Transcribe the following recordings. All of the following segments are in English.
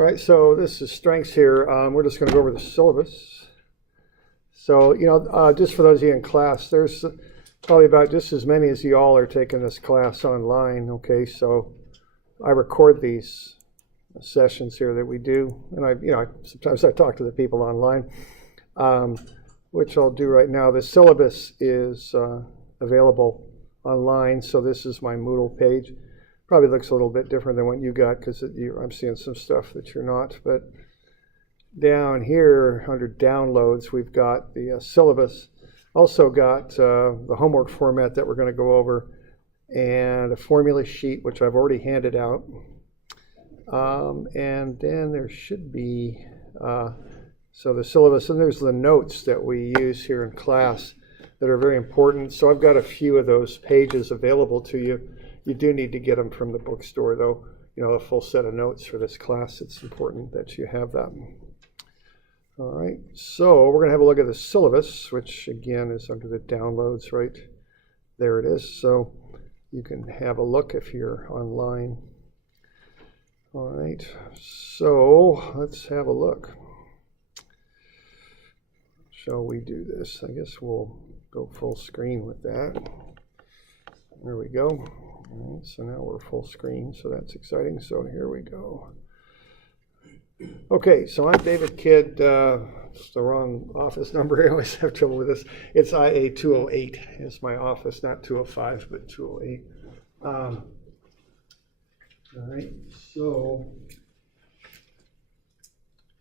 All right, so this is strengths here. We're just going to go over the syllabus. So, just for those of you in class, there's probably about just as many as you all are taking this class online, okay? So I record these sessions here that we do, and sometimes I talk to the people online, which I'll do right now. The syllabus is available online, so this is my Moodle page. Probably looks a little bit different than what you got because I'm seeing some stuff that you're not. But down here under downloads, we've got the syllabus. Also got the homework format that we're going to go over and a formula sheet, which I've already handed out. And then there should be, so the syllabus, and there's the notes that we use here in class that are very important. So I've got a few of those pages available to you. You do need to get them from the bookstore, though. A full set of notes for this class. It's important that you have that. All right, so we're going to have a look at the syllabus, which again is under the downloads right there. It is. So you can have a look if you're online. All right, so let's have a look. Shall we do this? I guess we'll go full screen with that. There we go. All right, so now we're full screen, so that's exciting. So here we go. Okay, so I'm David Kidd. It's the wrong office number. I always have trouble with this. It's IA 208 is my office, not 205, but 208. All right, so,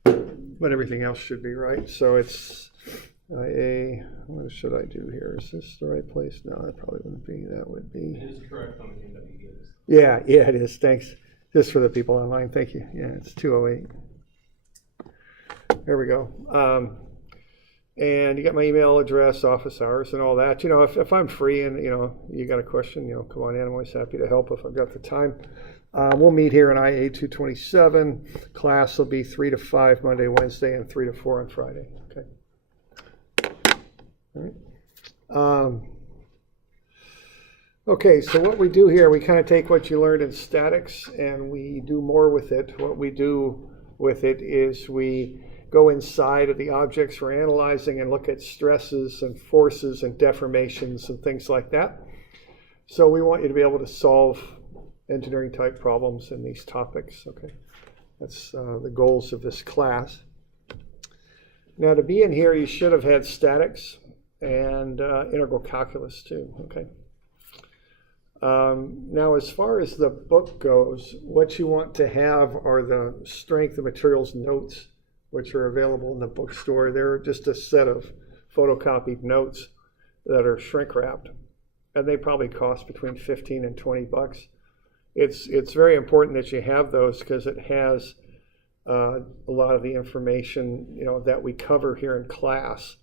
but everything else should be right. So it's IA, what should I do here? Is this the right place? No, that probably wouldn't be. That would be. It is correct on the name that you gave us. Yeah, it is. Thanks. Just for the people online. Thank you. Yeah, it's 208. There we go. And you got my email address, office hours, and all that. If I'm free and, you got a question, come on in. I'm always happy to help if I've got the time. We'll meet here in IA 227. Class will be 3 to 5 Monday, Wednesday, and 3 to 4 on Friday. Okay. All right. Okay, so what we do here, we kind of take what you learned in statics and we do more with it. What we do with it is we go inside of the objects we're analyzing and look at stresses and forces and deformations and things like that. So we want you to be able to solve engineering type problems in these topics, okay? That's the goals of this class. Now to be in here, you should have had statics and integral calculus too, okay? Now, as far as the book goes, what you want to have are the strength of materials notes, which are available in the bookstore. They're just a set of photocopied notes that are shrink wrapped, and they probably cost between 15 and 20 bucks. It's very important that you have those because it has a lot of the information that we cover here in class.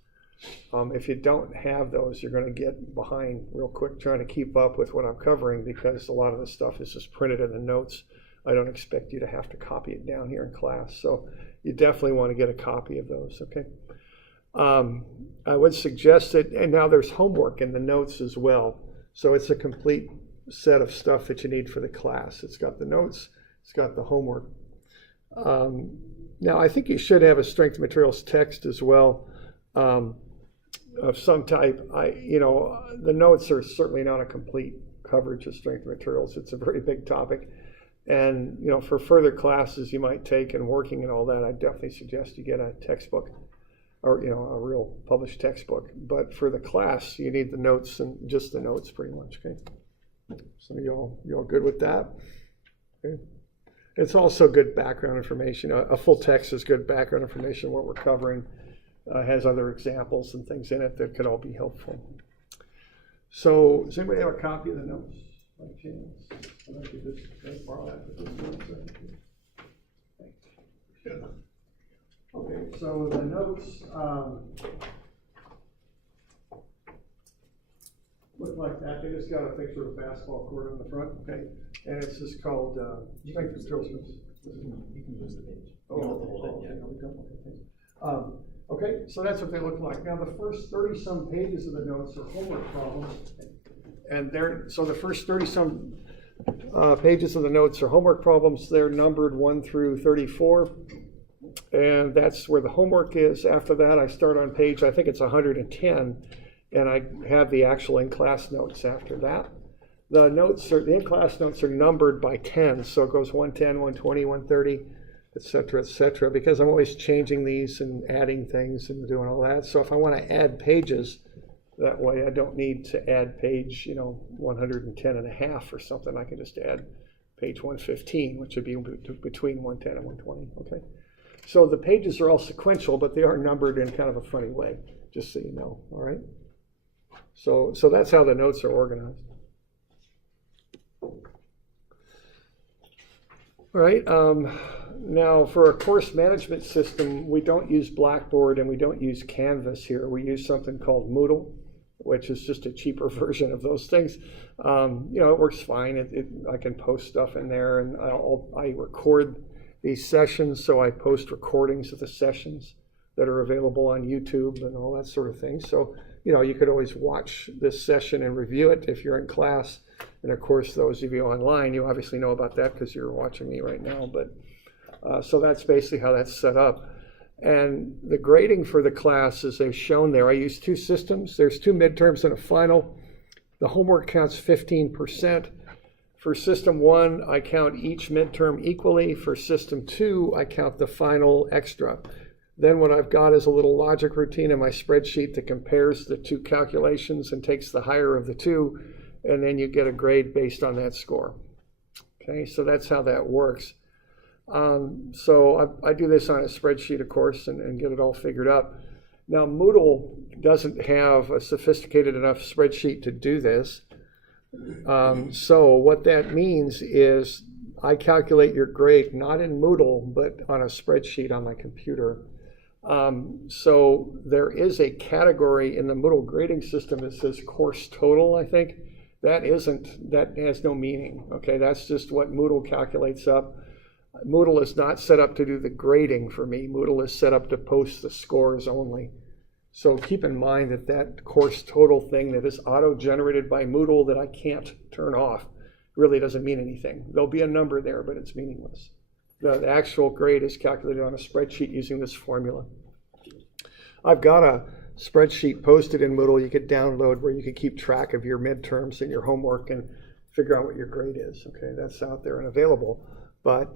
If you don't have those, you're going to get behind real quick trying to keep up with what I'm covering because a lot of the stuff is just printed in the notes. I don't expect you to have to copy it down here in class. So you definitely want to get a copy of those, okay? I would suggest that, and now there's homework in the notes as well. So it's a complete set of stuff that you need for the class. It's got the notes, it's got the homework. Now I think you should have a strength materials text as well. Of some type. The notes are certainly not a complete coverage of strength materials. It's a very big topic. And, for further classes you might take and working and all that, I definitely suggest you get a textbook or, a real published textbook. But for the class, you need the notes and just the notes pretty much, okay? So you all good with that? Okay. It's also good background information. A full text is good background information, what we're covering. Has other examples and things in it that could all be helpful. So, does anybody have a copy of the notes by chance? I'd like to just borrow that for this one. Okay, so the notes look like that. They just got a picture of a basketball court on the front, okay? And it's just called strength materials. You can use the page. Okay, so that's what they look like. Now the first 30-some pages of the notes are homework problems. And so the first 30-some Pages of the notes are homework problems. They're numbered 1 through 34. And that's where the homework is. After that, I start on page, I think it's 110, and I have the actual in-class notes after that. The in-class notes are numbered by 10, so it goes 110, 120, 130, et cetera, because I'm always changing these and adding things and doing all that. So if I want to add pages, that way I don't need to add page, 110 and a half or something. I can just add page 115, which would be between 110 and 120, okay? So the pages are all sequential, but they are numbered in kind of a funny way, just so you know, all right? So that's how the notes are organized. All right, now for a course management system, we don't use Blackboard and we don't use Canvas here. We use something called Moodle, which is just a cheaper version of those things. It works fine. I can post stuff in there, and I record these sessions, so I post recordings of the sessions that are available on YouTube and all that sort of thing. So, you could always watch this session and review it if you're in class. And of course, those of you online, you obviously know about that because you're watching me right now. But so that's basically how that's set up. And the grading for the class, as they've shown there, I use 2 systems. There's 2 midterms and a final. The homework counts 15%. For system 1, I count each midterm equally. For system 2, I count the final extra. Then what I've got is a little logic routine in my spreadsheet that compares the 2 calculations and takes the higher of the 2, and then you get a grade based on that score. Okay, so that's how that works. So I do this on a spreadsheet, of course, and get it all figured out. Now, Moodle doesn't have a sophisticated enough spreadsheet to do this. So what that means is I calculate your grade not in Moodle, but on a spreadsheet on my computer. So there is a category in the Moodle grading system that says course total, I think. That has no meaning, okay? That's just what Moodle calculates up. Moodle is not set up to do the grading for me. Moodle is set up to post the scores only. So keep in mind that course total thing that is auto-generated by Moodle that I can't turn off really doesn't mean anything. There'll be a number there, but it's meaningless. The actual grade is calculated on a spreadsheet using this formula. I've got a spreadsheet posted in Moodle you could download where you could keep track of your midterms and your homework and figure out what your grade is. Okay, that's out there and available, but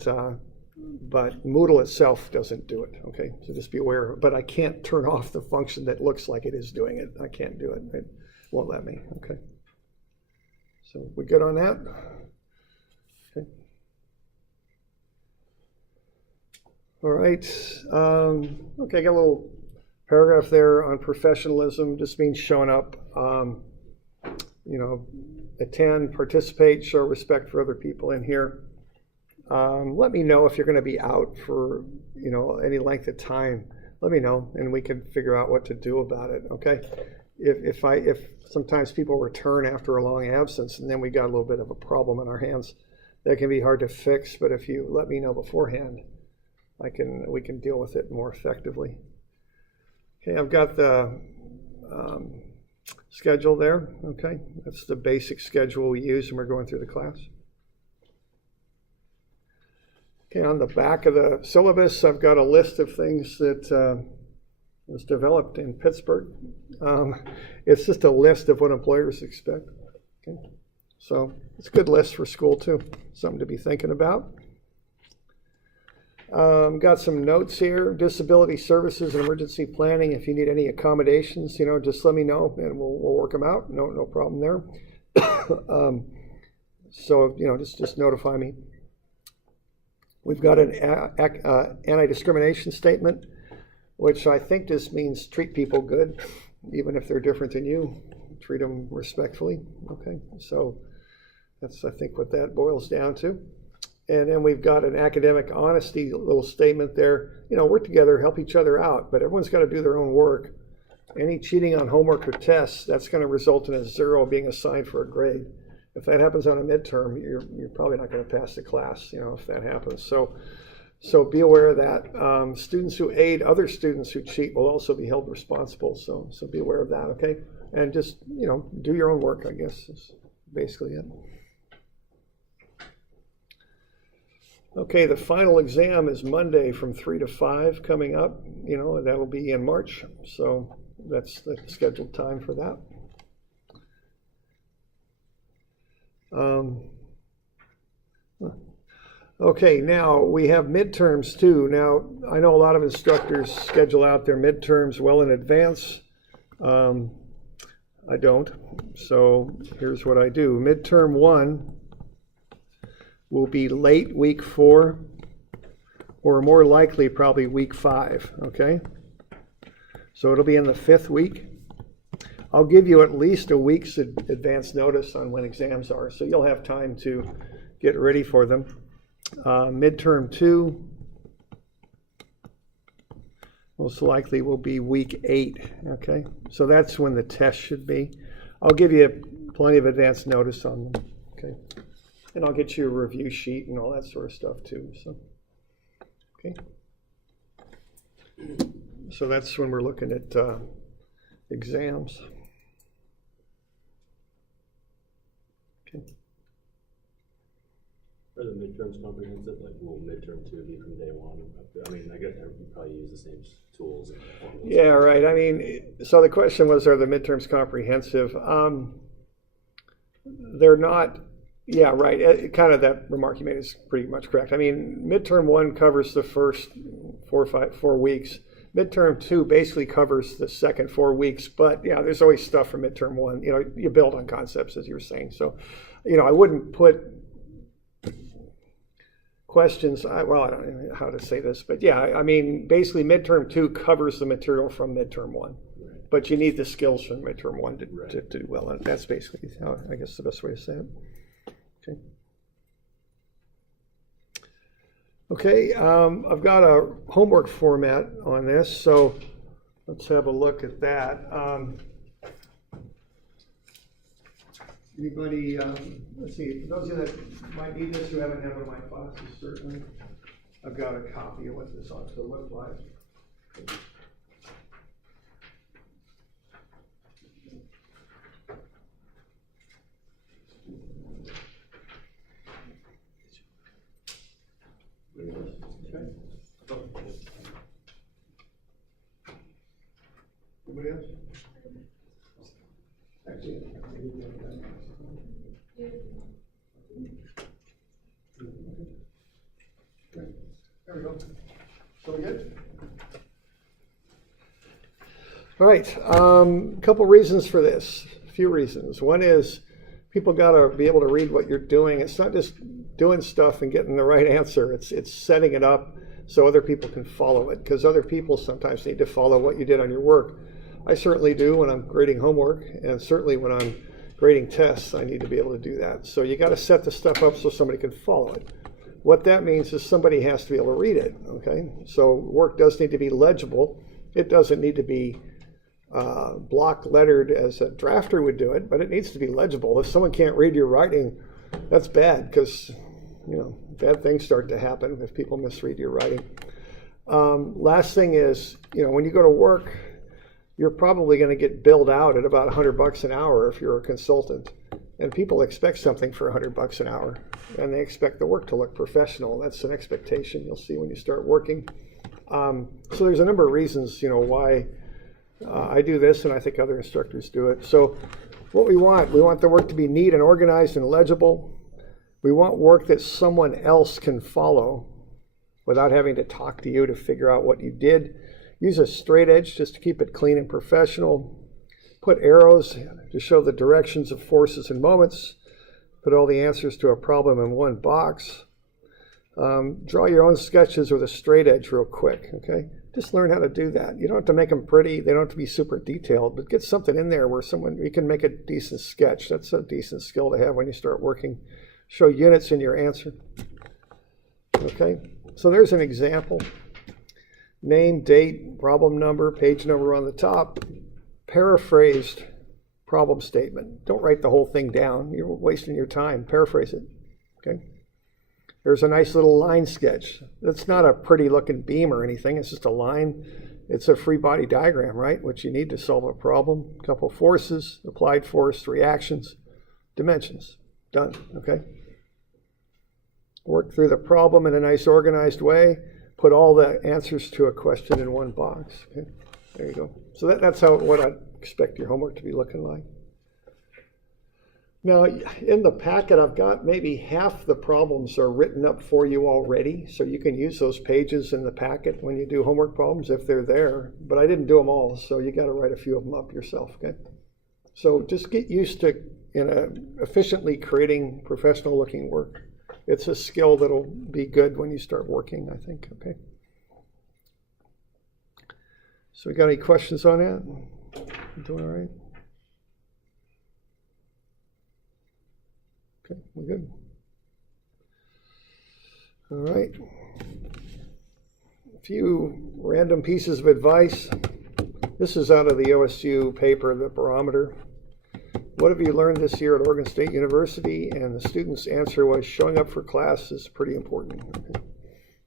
Moodle itself doesn't do it. Okay, so just be aware. But I can't turn off the function that looks like it is doing it. I can't do it. It won't let me. Okay. So we good on that? Okay. All right. Okay, I got a little paragraph there on professionalism. Just means showing up. Attend, participate, show respect for other people in here. Let me know if you're going to be out for any length of time. Let me know, and we can figure out what to do about it. Okay. If sometimes people return after a long absence, and then we got a little bit of a problem in our hands, that can be hard to fix. But if you let me know beforehand, we can deal with it more effectively. Okay, I've got the schedule there. Okay, that's the basic schedule we use when we're going through the class. Okay, on the back of the syllabus, I've got a list of things that was developed in Pittsburgh. It's just a list of what employers expect. Okay, so it's a good list for school too, something to be thinking about. Got some notes here. Disability services and emergency planning. If you need any accommodations, just let me know and we'll work them out. No problem there. So just notify me. We've got an anti-discrimination statement, which I think just means treat people good, even if they're different than you. Treat them respectfully. Okay, so that's I think what that boils down to. And then we've got an academic honesty little statement there. Work together, help each other out, but everyone's got to do their own work. Any cheating on homework or tests, that's going to result in a 0 being assigned for a grade. If that happens on a midterm, you're probably not going to pass the class, if that happens. So be aware of that. Students who aid other students who cheat will also be held responsible. So be aware of that, okay? And just, do your own work, I guess, is basically it. Okay, the final exam is Monday from 3 to 5 coming up, and that'll be in March. So that's the scheduled time for that. Okay, now we have midterms too. Now, I know a lot of instructors schedule out their midterms well in advance. I don't. So here's what I do. Midterm 1 will be late week 4, or more likely probably week 5, okay? So it'll be in the 5th week. I'll give you at least a week's advance notice on when exams are, so you'll have time to get ready for them. Midterm 2 most likely will be week 8, okay? So that's when the test should be. I'll give you plenty of advance notice on them, okay? And I'll get you a review sheet and all that sort of stuff too, so, okay? So that's when we're looking at exams. Okay. Are the midterms comprehensive? Like, will midterm 2 be from day 1? I mean, I guess you probably use the same tools and formulas. Yeah, right. I mean, so the question was, are the midterms comprehensive? They're not. Yeah, right. Kind of that remark you made is pretty much correct. I mean, midterm 1 covers the first 4 weeks. Midterm 2 basically covers the second 4 weeks, but yeah, there's always stuff from midterm 1. You build on concepts, as you were saying. So, I wouldn't put questions. Well, I don't know how to say this, but yeah, I mean, basically midterm 2 covers the material from midterm 1, Right. but you need the skills from midterm 1 Right. to do well. And that's basically how, I guess, the best way to say it. Okay, I've got a homework format on this, so let's have a look at that. Anybody, let's see, for those of you that might need this who haven't had one of my classes, certainly, I've got a copy of what this ought to look like. Okay. Anybody else? Actually, there we go. So we good? All right. A couple reasons for this. A few reasons. One is people got to be able to read what you're doing. It's not just doing stuff and getting the right answer. It's setting it up so other people can follow it, because other people sometimes need to follow what you did on your work. I certainly do when I'm grading homework, and certainly when I'm grading tests, I need to be able to do that. So you got to set the stuff up so somebody can follow it. What that means is somebody has to be able to read it, okay? So work does need to be legible. It doesn't need to be block lettered as a drafter would do it, but it needs to be legible. If someone can't read your writing, that's bad, because bad things start to happen if people misread your writing. Last thing is, when you go to work, you're probably going to get billed out at about $100 an hour if you're a consultant. And people expect something for $100 an hour, and they expect the work to look professional. That's an expectation you'll see when you start working. So there's a number of reasons, why I do this, and I think other instructors do it. So what we want the work to be neat and organized and legible. We want work that someone else can follow without having to talk to you to figure out what you did. Use a straight edge just to keep it clean and professional. Put arrows to show the directions of forces and moments. Put all the answers to a problem in one box. Draw your own sketches with a straight edge real quick, okay? Just learn how to do that. You don't have to make them pretty. They don't have to be super detailed, but get something in there where you can make a decent sketch. That's a decent skill to have when you start working. Show units in your answer. Okay, so there's an example. Name, date, problem number, page number on the top. Paraphrased problem statement. Don't write the whole thing down. You're wasting your time. Paraphrase it. Okay. There's a nice little line sketch. That's not a pretty looking beam or anything. It's just a line. It's a free body diagram, right? What you need to solve a problem. A couple forces, applied force, reactions, dimensions. Done. Okay. Work through the problem in a nice organized way. Put all the answers to a question in one box. Okay, there you go. So that's what I expect your homework to be looking like. Now, in the packet, I've got maybe half the problems are written up for you already, so you can use those pages in the packet when you do homework problems if they're there. But I didn't do them all, so you got to write a few of them up yourself. Okay. So just get used to efficiently creating professional-looking work. It's a skill that'll be good when you start working, I think. Okay. So we got any questions on that? You doing all right? Okay, we're good. All right. A few random pieces of advice. This is out of the OSU paper, The Barometer. What have you learned this year at Oregon State University? And the student's answer was, showing up for class is pretty important. Okay.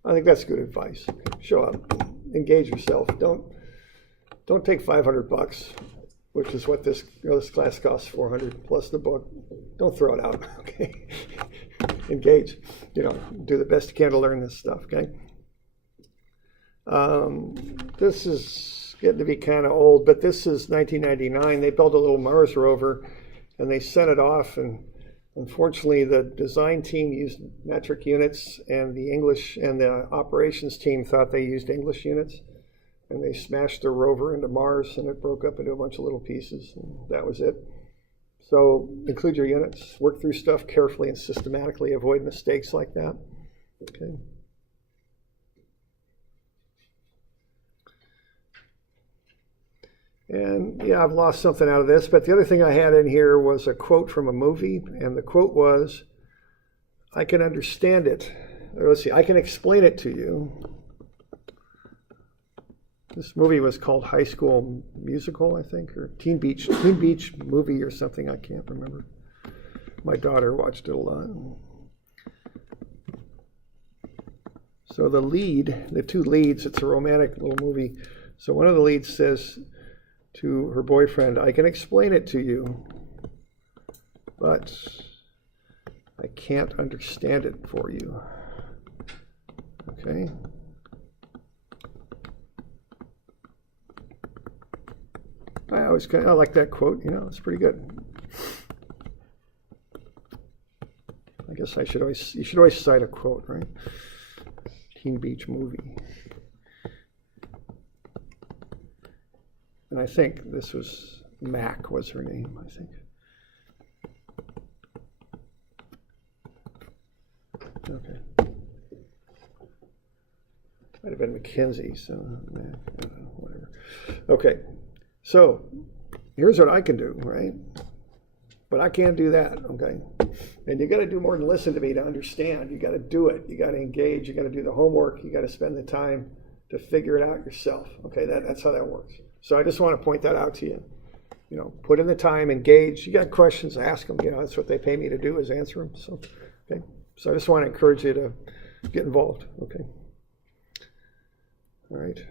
I think that's good advice. Okay. Show up, engage yourself. Don't take $500, which is what this class costs, $400 plus the book. Don't throw it out. Okay, engage. Do the best you can to learn this stuff. Okay. This is getting to be kind of old, but this is 1999. They built a little Mars rover, and they sent it off, and unfortunately the design team used metric units, and the operations team thought they used English units, and they smashed the rover into Mars, and it broke up into a bunch of little pieces, and that was it. So include your units, work through stuff carefully and systematically, avoid mistakes like that. Okay. And yeah, I've lost something out of this, but the other thing I had in here was a quote from a movie, and the quote was, I can understand it, or let's see, I can explain it to you. This movie was called High School Musical, I think, or Teen Beach Movie or something, I can't remember. My daughter watched it a lot. So the two leads, it's a romantic little movie. So one of the leads says to her boyfriend, I can explain it to you, but I can't understand it for you. Okay. I like that quote, it's pretty good. I guess you should always cite a quote, right? Teen Beach Movie. And I think this was Mac was her name, I think. Okay. Might have been Mackenzie, so whatever. Okay, so here's what I can do, right? But I can't do that, okay? And you got to do more than listen to me to understand. You got to do it. You got to engage. You got to do the homework. You got to spend the time to figure it out yourself. Okay, that's how that works. So I just want to point that out to you. Put in the time, engage. You got questions, ask them. That's what they pay me to do, is answer them. So, okay. So I just want to encourage you to get involved. Okay. All right.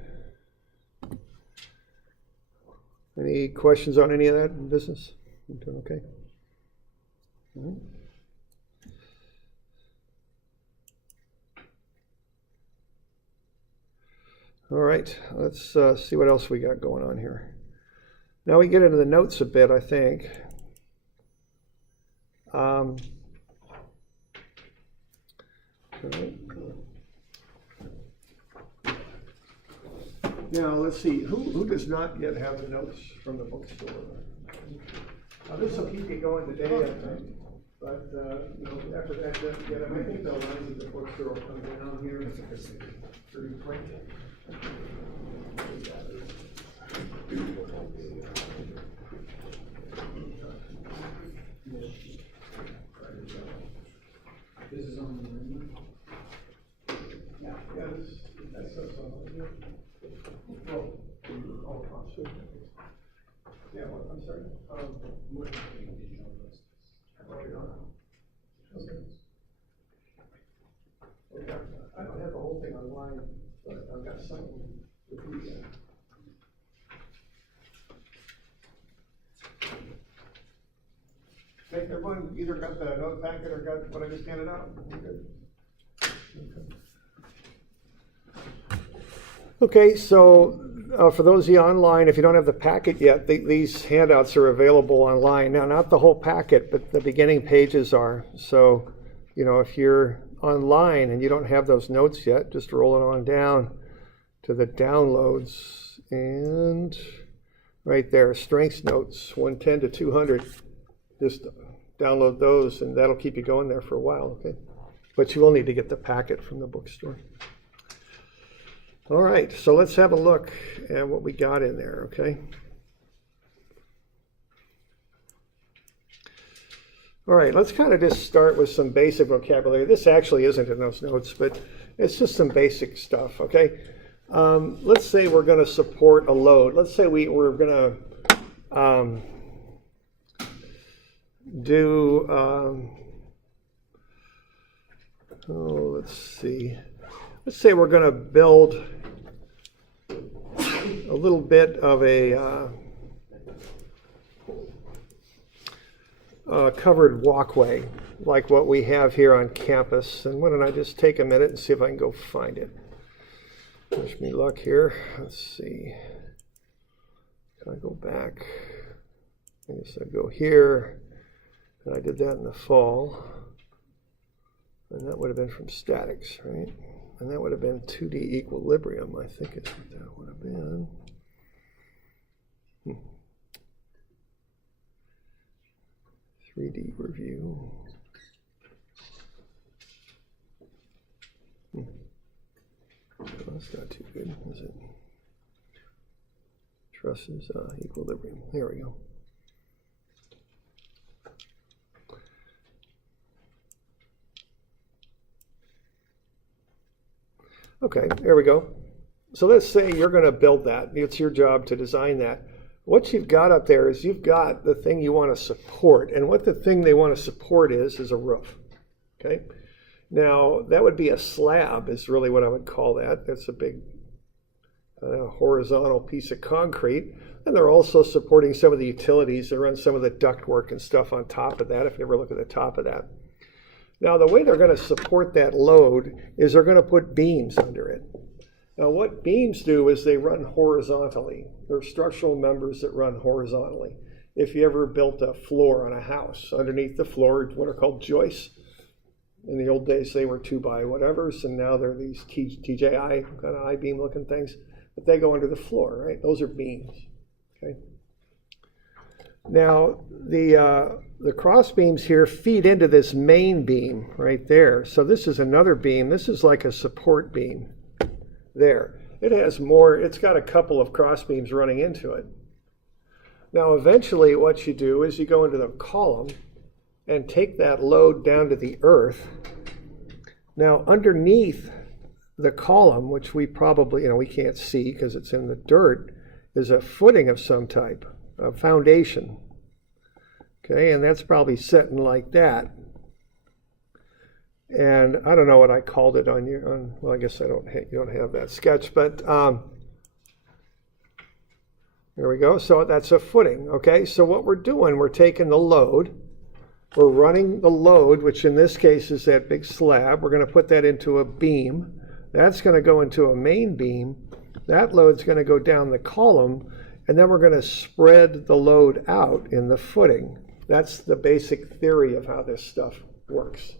Any questions on any of that in business? You doing okay? All right. All right, let's see what else we got going on here. Now we get into the notes a bit, I think. All right. Now let's see, who does not yet have the notes from the bookstore? Now this will keep you going today, I think. But after that, get them. I think the lines at the bookstore will come down here pretty quick. This is on the menu. Yeah, that's something. Oh, sure. Yeah, what, I'm sorry. Okay. I don't have the whole thing online, but I've got something to read. Everyone either got the note packet or got what I just handed out. Good. Okay, so for those of you online, if you don't have the packet yet, these handouts are available online. Now, not the whole packet, but the beginning pages are. So, if you're online and you don't have those notes yet, just roll it on down to the downloads, and right there, strengths notes, 110 to 200. Just download those, and that'll keep you going there for a while, okay? But you will need to get the packet from the bookstore. All right, so let's have a look at what we got in there, okay? All right, let's kind of just start with some basic vocabulary. This actually isn't in those notes, but it's just some basic stuff, okay? Let's say we're going to support a load. Let's say we're going to let's say we're going to build a little bit of a covered walkway like what we have here on campus. And why don't I just take a minute and see if I can go find it. Wish me luck here. Let's see. Can I go back? I guess I'd go here. And I did that in the fall. And that would have been from statics, right? And that would have been 2D equilibrium, I think is what that would have been. 3D review. Well, that's not too good, is it? Trusses, equilibrium. There we go. Okay, there we go. So let's say you're going to build that. It's your job to design that. What you've got up there is you've got the thing you want to support. And what the thing they want to support is a roof. Okay? Now, that would be a slab is really what I would call that. That's a big horizontal piece of concrete. And they're also supporting some of the utilities. They run some of the ductwork and stuff on top of that, if you ever look at the top of that. Now, the way they're going to support that load is they're going to put beams under it. Now, what beams do is they run horizontally. They're structural members that run horizontally. If you ever built a floor on a house, underneath the floor, what are called joists. In the old days, they were 2x-whatevers, and now they're these TJI kind of I-beam looking things. But they go under the floor, right? Those are beams, okay? Now, the cross beams here feed into this main beam right there. So this is another beam. This is like a support beam there. It has more, it's got a couple of cross beams running into it. Now, eventually what you do is you go into the column and take that load down to the earth. Now, underneath the column, which we probably, we can't see because it's in the dirt, is a footing of some type. A foundation, okay, and that's probably sitting like that. And I don't know what I called it on your. Well, I guess you don't have that sketch, but there we go. So that's a footing, okay. So what we're doing, we're taking the load, we're running the load, which in this case is that big slab. We're going to put that into a beam. That's going to go into a main beam. That load's going to go down the column. And then we're going to spread the load out in the footing. That's the basic theory of how this stuff works.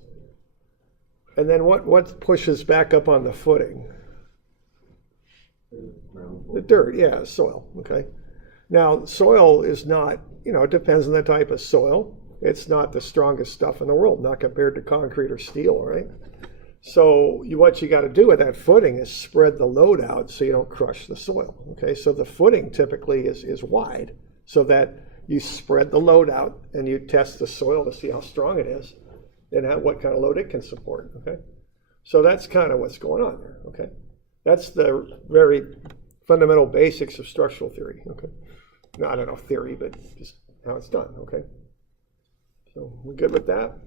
And then what pushes back up on the footing? The dirt, yeah, soil, okay. Now, soil is not, it depends on the type of soil. It's not the strongest stuff in the world, not compared to concrete or steel, right? So what you got to do with that footing is spread the load out so you don't crush the soil. Okay, so the footing typically is wide so that you spread the load out and you test the soil to see how strong it is and what kind of load it can support. Okay, so that's kind of what's going on there. Okay, that's the very fundamental basics of structural theory. Okay, no, I don't know theory, but just how it's done. Okay, so we're good with that.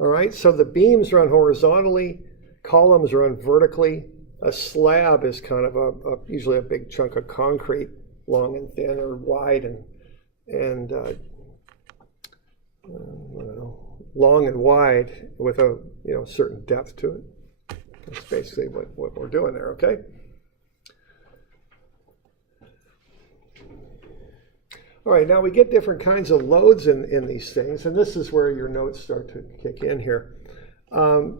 All right, so the beams run horizontally, columns run vertically. A slab is kind of usually a big chunk of concrete, long and thin or wide and I don't know, long and wide with a certain depth to it. That's basically what we're doing there, okay? All right, now we get different kinds of loads in these things, and this is where your notes start to kick in here. And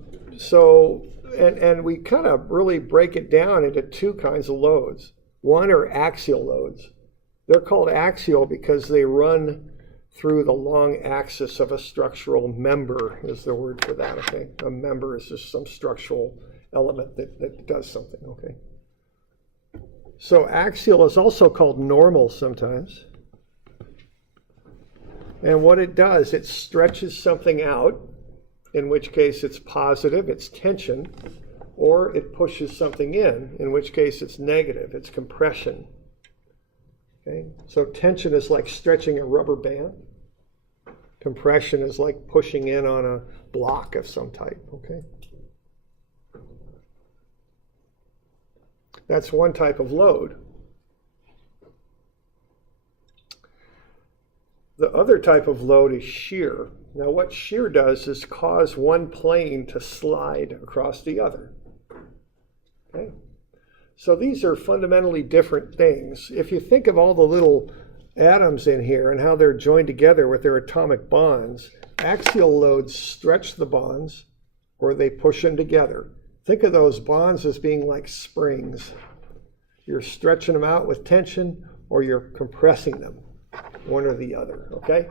we kind of really break it down into two kinds of loads. One are axial loads. They're called axial because they run through the long axis of a structural member, is the word for that, okay? A member is just some structural element that does something, okay? So axial is also called normal sometimes. And what it does, it stretches something out, in which case it's positive, it's tension, or it pushes something in which case it's negative, it's compression. Okay? So tension is like stretching a rubber band. Compression is like pushing in on a block of some type, okay? That's one type of load. The other type of load is shear. Now what shear does is cause one plane to slide across the other. Okay? So these are fundamentally different things. If you think of all the little atoms in here and how they're joined together with their atomic bonds, axial loads stretch the bonds or they push them together. Think of those bonds as being like springs. You're stretching them out with tension or you're compressing them, one or the other, okay?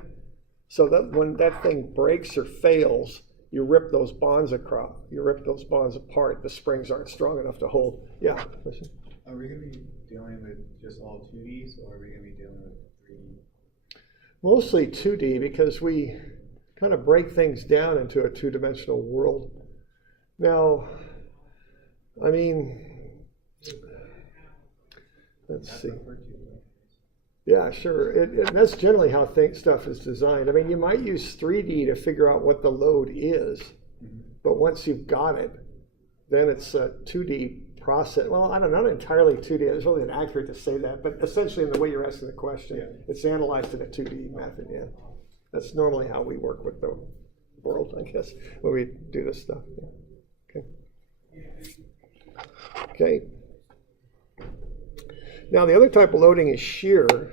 So that when that thing breaks or fails, you rip those bonds across, you rip those bonds apart. The springs aren't strong enough to hold. Yeah, listen. Are we going to be dealing with just all 2Ds, or are we going to be dealing with 3D? Mostly 2D, because we kind of break things down into a two-dimensional world. Now, I mean, let's see. Yeah, sure. That's generally how stuff is designed. I mean, you might use 3D to figure out what the load is, but once you've got it, then it's a 2D process. Well, I don't know, not entirely 2D. It's really inaccurate to say that, but essentially in the way you're asking the question, it's analyzed in a 2D method, yeah. That's normally how we work with the world, I guess, when we do this stuff. Yeah. Okay. Now the other type of loading is shear,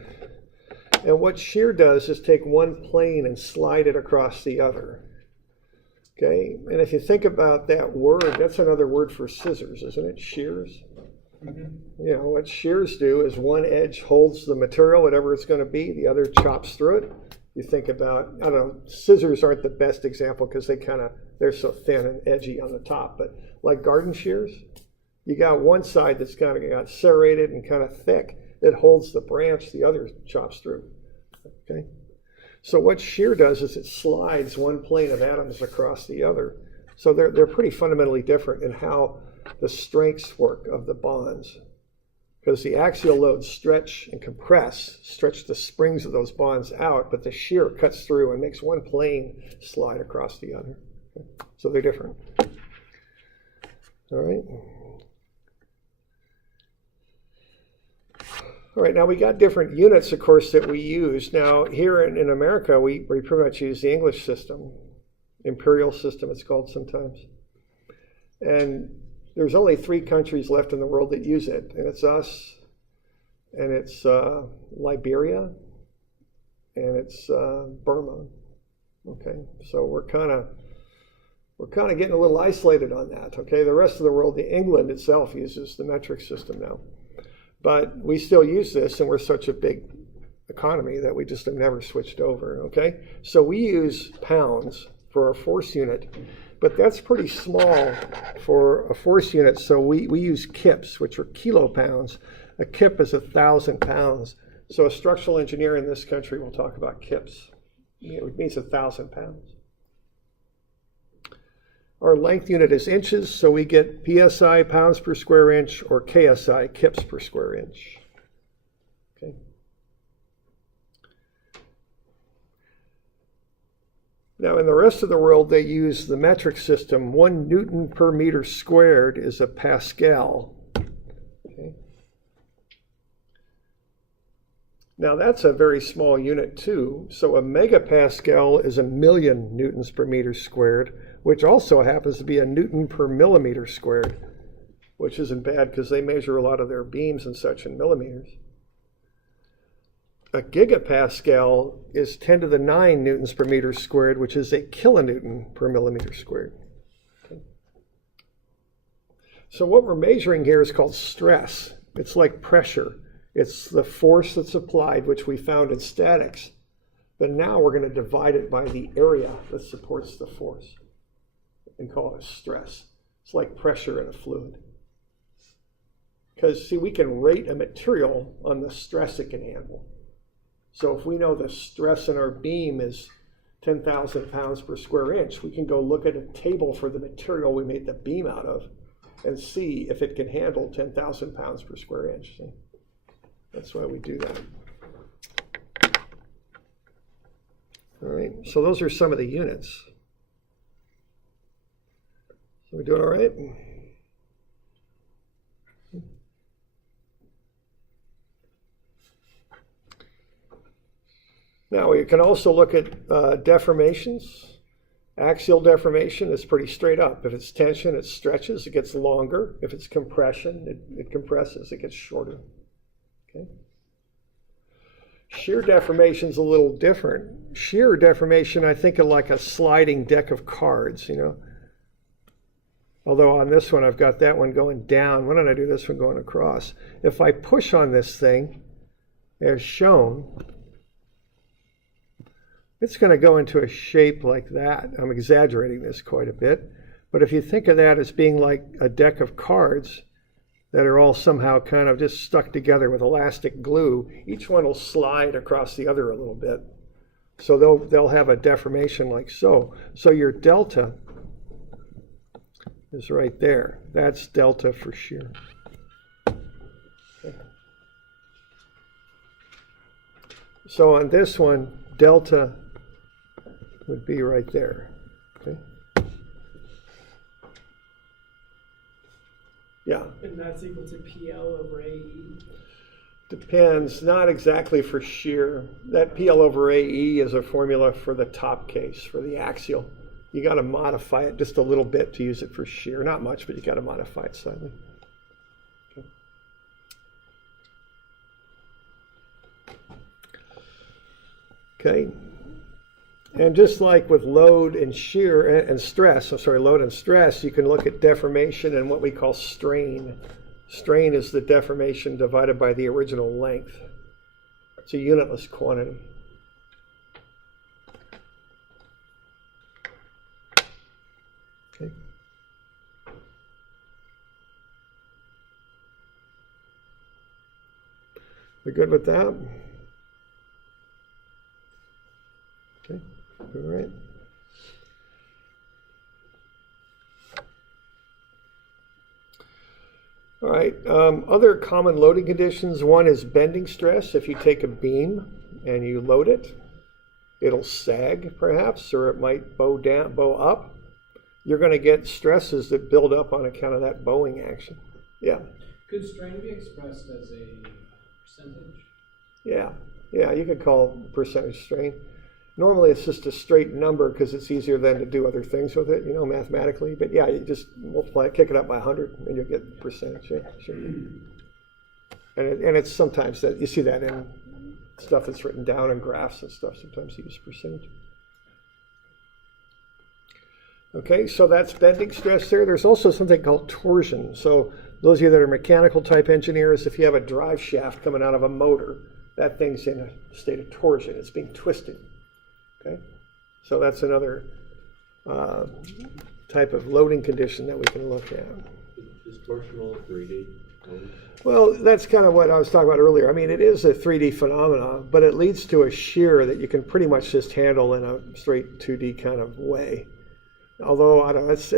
and what shear does is take one plane and slide it across the other. Okay, and if you think about that word, that's another word for scissors, isn't it? Shears. Mm-hmm. You know, what shears do is one edge holds the material, whatever it's going to be, the other chops through it. You think about, I don't know, scissors aren't the best example because they're so thin and edgy on the top, but like garden shears, you got one side that's kind of got serrated and kind of thick. It holds the branch, the other chops through. Okay? So what shear does is it slides one plane of atoms across the other. So they're pretty fundamentally different in how the strengths work of the bonds. Because the axial loads stretch and compress, stretch the springs of those bonds out, but the shear cuts through and makes one plane slide across the other. Okay? So they're different. All right. All right, now we got different units, of course, that we use. Now, here in America, we pretty much use the English system. Imperial system, it's called sometimes. And there's only 3 countries left in the world that use it, and it's us, and it's Liberia, and it's Burma. Okay, so we're kind of getting a little isolated on that. Okay, the rest of the world, England itself uses the metric system now. But we still use this, and we're such a big economy that we just have never switched over, okay? So we use pounds for our force unit, but that's pretty small for a force unit, so we use kips, which are kilopounds. A kip is 1,000 pounds. So a structural engineer in this country will talk about kips. It means 1,000 pounds. Our length unit is inches, so we get PSI, pounds per square inch, or KSI, kips per square inch. Okay. Now, in the rest of the world, they use the metric system. 1 Newton per meter squared is a Pascal. Okay. Now that's a very small unit too. So a megapascal is 1,000,000 newtons per meter squared, which also happens to be a Newton per millimeter squared, which isn't bad because they measure a lot of their beams and such in millimeters. A gigapascal is 10 to the 9 newtons per meter squared, which is a kilonewton per millimeter squared. Okay. So what we're measuring here is called stress. It's like pressure. It's the force that's applied, which we found in statics. But now we're going to divide it by the area that supports the force and call it stress. It's like pressure in a fluid. Because, see, we can rate a material on the stress it can handle. So if we know the stress in our beam is 10,000 pounds per square inch, we can go look at a table for the material we made the beam out of and see if it can handle 10,000 pounds per square inch. See? That's why we do that. All right, so those are some of the units. So we doing all right? Now we can also look at deformations. Axial deformation is pretty straight up. If it's tension, it stretches, it gets longer. If it's compression, it compresses, it gets shorter. Okay. Shear deformation is a little different. Shear deformation, I think of like a sliding deck of cards, you know. Although on this one, I've got that one going down. Why don't I do this one going across? If I push on this thing, as shown, it's going to go into a shape like that. I'm exaggerating this quite a bit. But if you think of that as being like a deck of cards that are all somehow kind of just stuck together with elastic glue, each one will slide across the other a little bit. So they'll have a deformation like so. So your delta is right there. That's delta for shear. Okay. So on this one, delta would be right there. Okay. Yeah. And that's equal to PL over AE? Depends, not exactly for shear. That PL over AE is a formula for the top case, for the axial. You got to modify it just a little bit to use it for shear. Not much, but you got to modify it slightly. Okay. And just like with load and shear and stress, load and stress, you can look at deformation and what we call strain. Strain is the deformation divided by the original length. It's a unitless quantity. Okay. We good with that? Okay. All right. All right. Other common loading conditions. One is bending stress. If you take a beam and you load it, it'll sag perhaps, or it might bow down, bow up. You're going to get stresses that build up on account of that bowing action. Yeah. Could strain be expressed as a percentage? Yeah. Yeah. You could call percentage strain. Normally it's just a straight number because it's easier then to do other things with it, you know, mathematically. But yeah, you just multiply it, kick it up by 100, and you'll get percentage. Yeah, sure. And it's sometimes that you see that in stuff that's written down in graphs and stuff. Sometimes you use percentage. Okay, so that's bending stress there. There's also something called torsion. So those of you that are mechanical type engineers, if you have a drive shaft coming out of a motor, that thing's in a state of torsion. It's being twisted. Okay, so that's another type of loading condition that we can look at. Is torsional 3D? Well, that's kind of what I was talking about earlier. I mean, it is a 3D phenomenon, but it leads to a shear that you can pretty much just handle in a straight 2D kind of way. Although I don't know, it's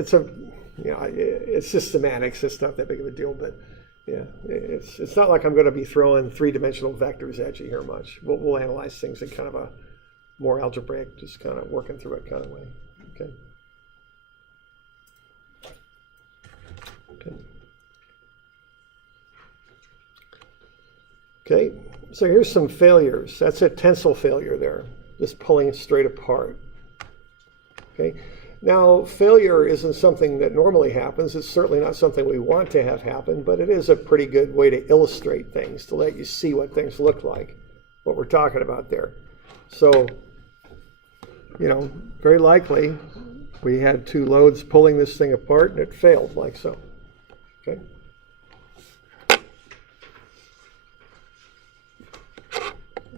just semantics. It's not that big of a deal, but yeah, it's not like I'm going to be throwing three-dimensional vectors at you here much. We'll analyze things in kind of a more algebraic, just kind of working through it kind of way. Okay. Okay. So here's some failures. That's a tensile failure there, just pulling it straight apart. Okay. Now, failure isn't something that normally happens. It's certainly not something we want to have happen, but it is a pretty good way to illustrate things, to let you see what things look like, what we're talking about there. So, you know, very likely we had two loads pulling this thing apart and it failed like so. Okay.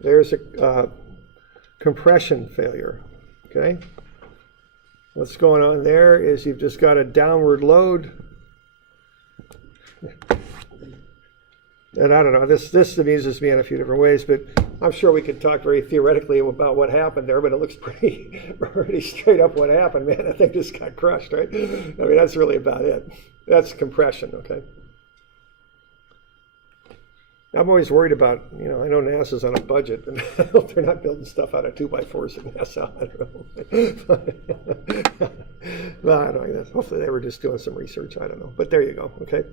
There's a compression failure. Okay. What's going on there is you've just got a downward load. And I don't know, this amuses me in a few different ways, but I'm sure we could talk very theoretically about what happened there, but it looks pretty straight up what happened, man. I think this got crushed, right? I mean, that's really about it. That's compression, okay? I'm always worried about, you know, I know NASA's on a budget, and I hope they're not building stuff out of 2x4s at NASA. I don't know. Well, I don't know. Hopefully they were just doing some research. I don't know. But there you go, okay?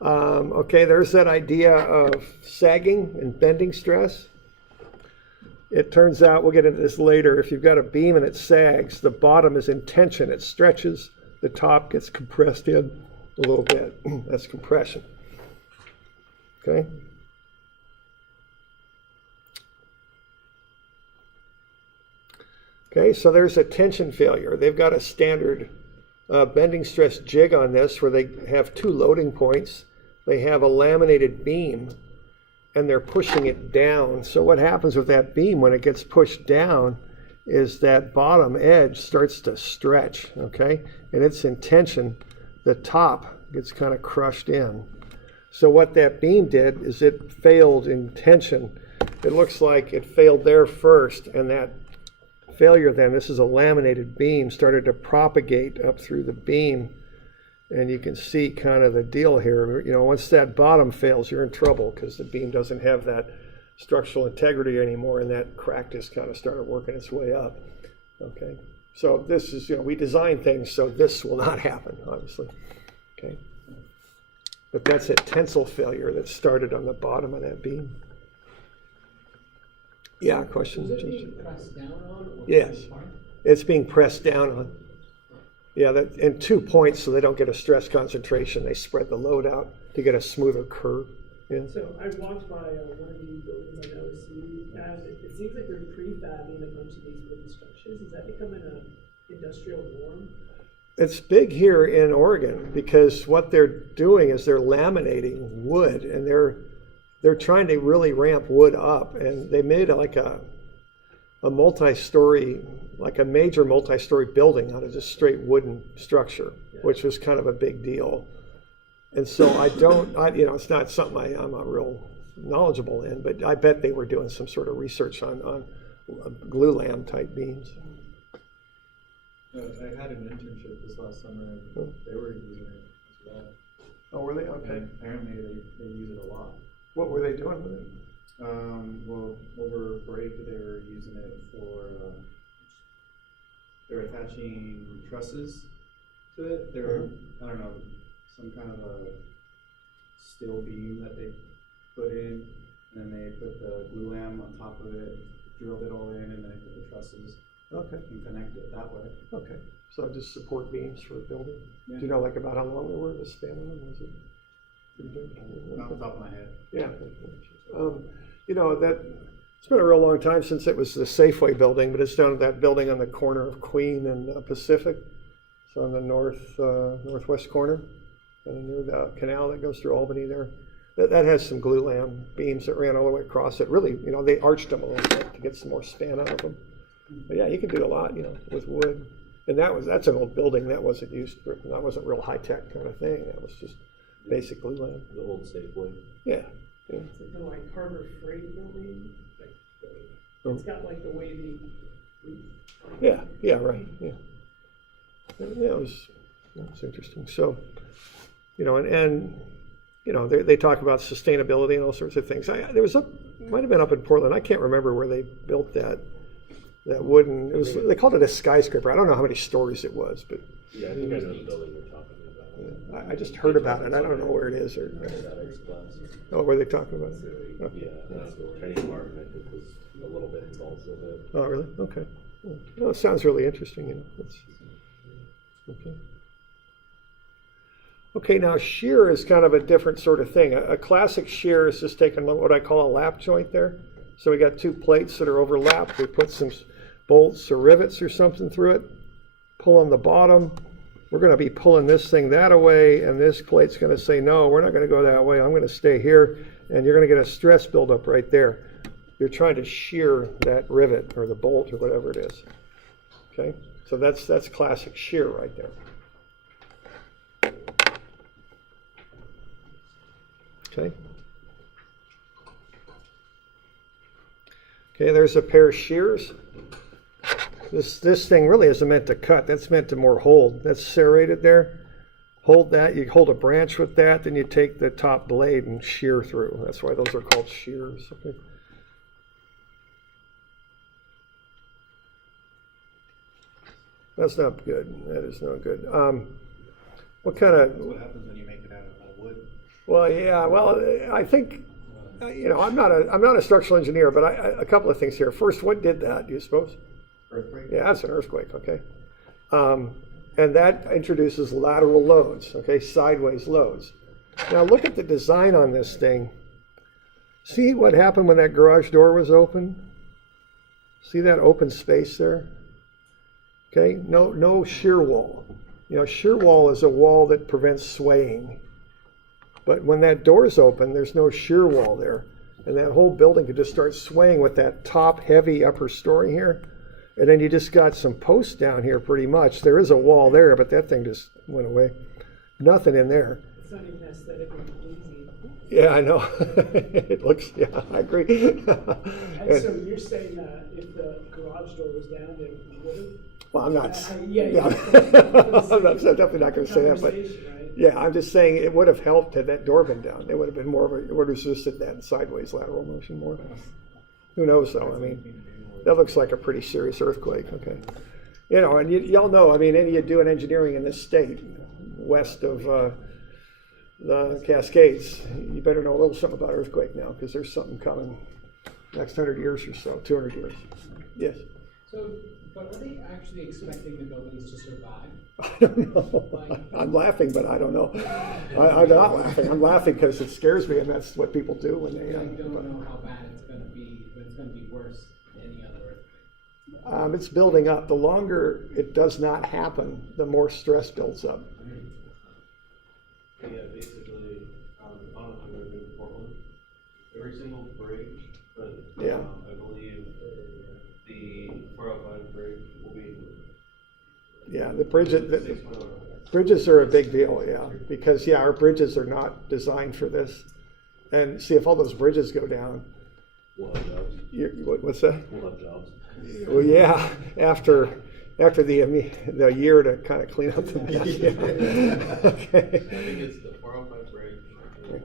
Okay, there's that idea of sagging and bending stress. It turns out, we'll get into this later, if you've got a beam and it sags, the bottom is in tension. It stretches, the top gets compressed in a little bit. That's compression. Okay. Okay, so there's a tension failure. They've got a standard bending stress jig on this where they have two loading points. They have a laminated beam and they're pushing it down. So what happens with that beam when it gets pushed down is that bottom edge starts to stretch, okay? And it's in tension. The top gets kind of crushed in. So what that beam did is it failed in tension. It looks like it failed there first, and that failure then, this is a laminated beam, started to propagate up through the beam. And you can see kind of the deal here. You know, once that bottom fails, you're in trouble because the beam doesn't have that structural integrity anymore, and that crack just kind of started working its way up. Okay, so this is, you know, we design things so this will not happen, obviously. Okay. But that's a tensile failure that started on the bottom of that beam. Yeah, question? Is it being pressed down on? Or yes, it's being pressed down on. Yeah, that, and 2 points so they don't get a stress concentration. They spread the load out to get a smoother curve. Yeah. So I walked by one of these buildings I know and it seems like they're prefabbing a bunch of these wooden structures. Is that becoming an industrial norm? It's big here in Oregon because what they're doing is they're laminating wood, and they're trying to really ramp wood up, and they made like a multi-story, like a major multi-story building out of just straight wooden structure, which was kind of a big deal. And so you know, it's not something I'm not real knowledgeable in, but I bet they were doing some sort of research on glue lam type beams. I had an internship this last summer, and they were using it as well. Oh, were they? Okay. And apparently they use it a lot. What were they doing with it? Well, over break they were using it for, they're attaching trusses to it. They're, I don't know, some kind of a steel beam that they put in, and then they put the glue lam on top of it, drilled it all in, and then they put the trusses. Okay. And connect it that way. Okay. So just support beams for a building. Yeah. Do you know like about how long they were, the span of them? Was it pretty big? Not off the top of my head. Yeah. You know, that it's been a real long time since it was the Safeway building, but it's down at that building on the corner of Queen and Pacific. So on the northwest corner, and near the canal that goes through Albany there. That has some glue lam beams that ran all the way across it. Really, you know, they arched them a little bit to get some more span out of them. But yeah, you can do a lot, you know, with wood. And that's an old building that wasn't used for, that wasn't real high-tech kind of thing. That was just basic glue lam. The old Safeway. Yeah. Yeah. It's like the like Harbor Freight building. It's got like the wavy roof. Yeah, right. Yeah. Yeah, it was interesting. So, you know, and you know, they talk about sustainability and all sorts of things. Might have been up in Portland. I can't remember where they built that wooden, they called it a skyscraper. I don't know how many stories it was, but Yeah, I think I know the building you're talking about. Yeah. I just heard about it. I don't know where it is. Or oh, where they talking about it? Okay. Yeah, that's the training department was a little bit involved with it. Oh, really? Okay. Well, it sounds really interesting. It's, okay. Okay, now shear is kind of a different sort of thing. A classic shear is just taking what I call a lap joint there. So we got two plates that are overlapped. We put some bolts or rivets or something through it. Pull on the bottom. We're going to be pulling this thing that away, and this plate's going to say, no, we're not going to go that way. I'm going to stay here, and you're going to get a stress buildup right there. You're trying to shear that rivet or the bolt or whatever it is. Okay, so that's classic shear right there. Okay. Okay, there's a pair of shears. This thing really isn't meant to cut. That's meant to more hold. That's serrated there. Hold that. You hold a branch with that, then you take the top blade and shear through. That's why those are called shears. Okay. That's not good. That is not good. What kind of? What happens when you make it out of wood? Well, yeah. Well, I think I'm not a structural engineer, but a couple of things here. First, what did that? Do you suppose? Earthquake? Yeah, that's an earthquake. Okay. And that introduces lateral loads. Okay, sideways loads. Now look at the design on this thing. See what happened when that garage door was open? See that open space there? Okay, no shear wall. Shear wall is a wall that prevents swaying. But when that door's open, there's no shear wall there. And that whole building could just start swaying with that top heavy upper story here. And then you just got some posts down here pretty much. There is a wall there, but that thing just went away. Nothing in there. It's not even aesthetically pleasing. Yeah, I know. It looks, yeah, I agree. And so you're saying that if the garage door was down, it would have? Well, I'm not. Yeah. I'm definitely not going to say that, but Right? yeah, I'm just saying it would have helped had that door been down. It would have been more of a, it would have resisted that sideways lateral motion more. Who knows though? I mean, that looks like a pretty serious earthquake. Okay, and y'all know. I mean, you do an engineering in this state, west of the Cascades, you better know a little something about earthquake now, because there's something coming next 100 years or so, 200 years. Yes. So, but are they actually expecting the buildings to survive? I don't know. I'm laughing, but I don't know. I'm not laughing. I'm laughing because it scares me, and that's what people do when they. I don't know how bad it's going to be, but it's going to be worse than any other earthquake. It's building up. The longer it does not happen, the more stress builds up. Yeah, basically, I don't know if you've ever been to Portland. Every single bridge, but Yeah. I believe the 405 bridge will be. Yeah, bridges are a big deal, yeah, because our bridges are not designed for this. And see, if all those bridges go down, We'll have jobs. what's that? We'll have jobs. Well, yeah, after the year to kind of clean up the mess. Yeah. Okay. I think it's the 405 bridge, and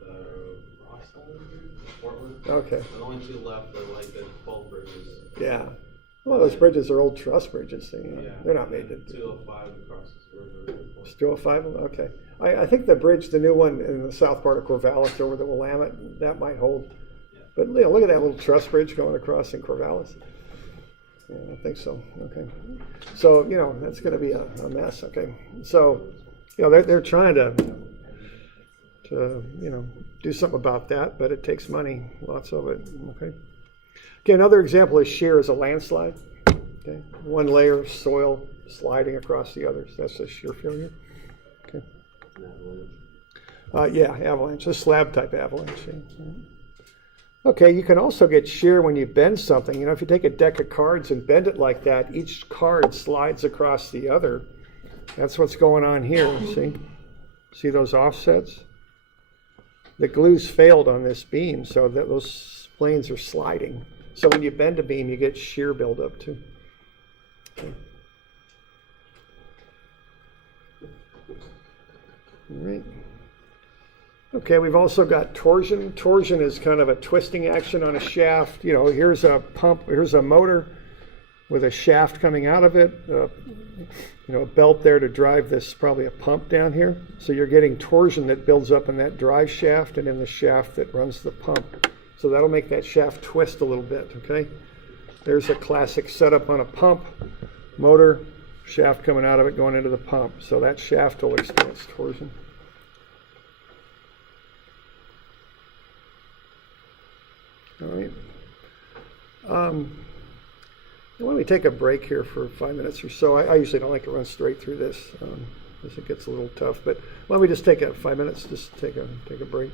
the Ross Island bridge, Portland. Okay. The only two left are like the 12 bridges. Yeah. Well, those bridges are old truss bridges. Yeah. They're not made to. 205 across the river. It's 205? Okay. I think the bridge, the new one in the south part of Corvallis over the Willamette, that might hold. Yeah. But look at that little truss bridge going across in Corvallis. Yeah, I think so. Okay. So, that's going to be a mess. Okay. So, they're trying to do something about that, but it takes money, lots of it. Okay. Okay, another example of shear is a landslide. Okay. One layer of soil sliding across the others. That's a shear failure. Okay. Yeah, avalanche, a slab type avalanche. Yeah. Okay, you can also get shear when you bend something. If you take a deck of cards and bend it like that, each card slides across the other. That's what's going on here, see? See those offsets? The glue's failed on this beam, so that those planes are sliding. So when you bend a beam, you get shear buildup too. Okay. All right. Okay, we've also got torsion. Torsion is kind of a twisting action on a shaft. Here's a pump, here's a motor. with a shaft coming out of it, a belt there to drive this, probably a pump down here. So you're getting torsion that builds up in that drive shaft and in the shaft that runs the pump. So that'll make that shaft twist a little bit, okay? There's a classic setup on a pump, motor, shaft coming out of it going into the pump. So that shaft will experience torsion. All right. Why don't we take a break here for 5 minutes or so? I usually don't like to run straight through this because it gets a little tough. But why don't we just take 5 minutes, just take a break.